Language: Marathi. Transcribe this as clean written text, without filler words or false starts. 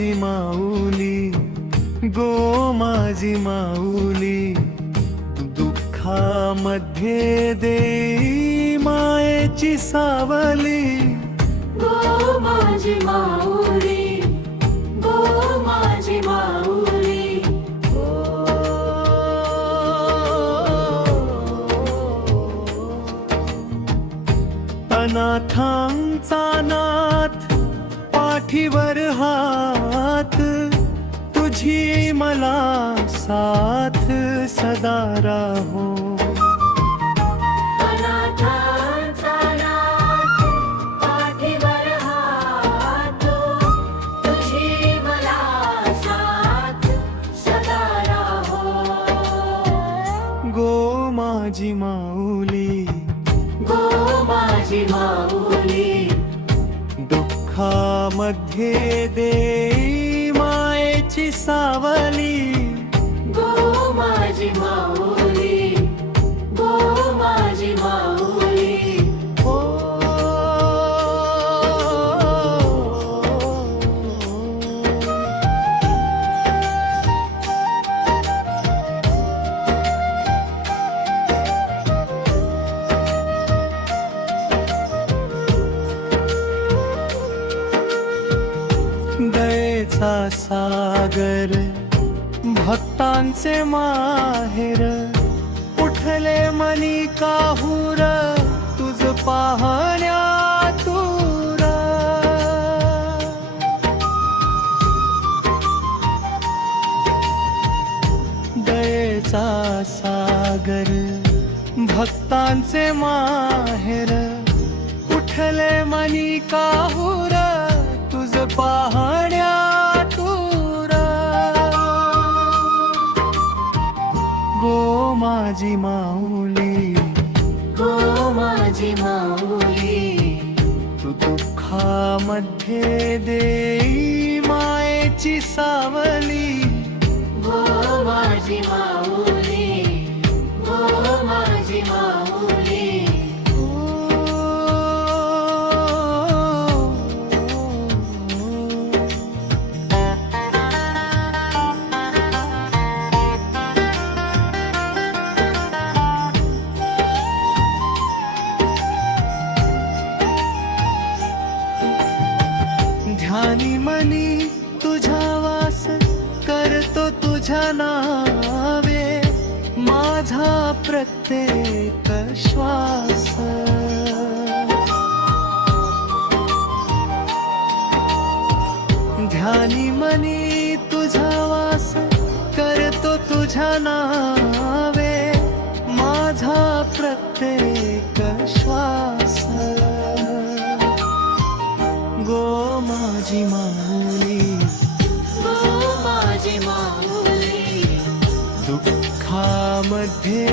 माझी माऊली, गो माझी माऊली, दुःखामध्ये देई मायेची सावली. गो माझी माऊली, गो माझी माऊली. अनाथांचा नाथ, पाठीवर हात, तुझी मला साथ सदा राहो. अनाथांचा नाथ, पाठीवर हात, तुझी मला साथ सदा राहो. गो माझी माऊली, गो माझी माऊली, दुःखामध्ये देई मायेची सावली. गो माझी माऊली, गो माझी माऊली. ओ, दयेचा सागर, भक्तांचे माहेर, उठले मनी काहूर, तुझ पाहण्यातूर. दयेचा सागर, भक्तांचे माहेर, उठले मनी काहूर, तुझ पाहण्यातूर. गो माझी माऊली, गो माझी माऊली, तू दुःखामध्ये देई मायेची सावली. गो माझी माऊली, गो माझी माऊली. ध्यानी मनी तुझा वास, करतो तुझ्या नावे माझा प्रत्येक श्वास. ध्यानी मनी तुझा वास, करतो तुझ्या नावे माझा प्रत्येक श्वास. गो माझी माऊली, गो माझी माऊली, दुःखामध्ये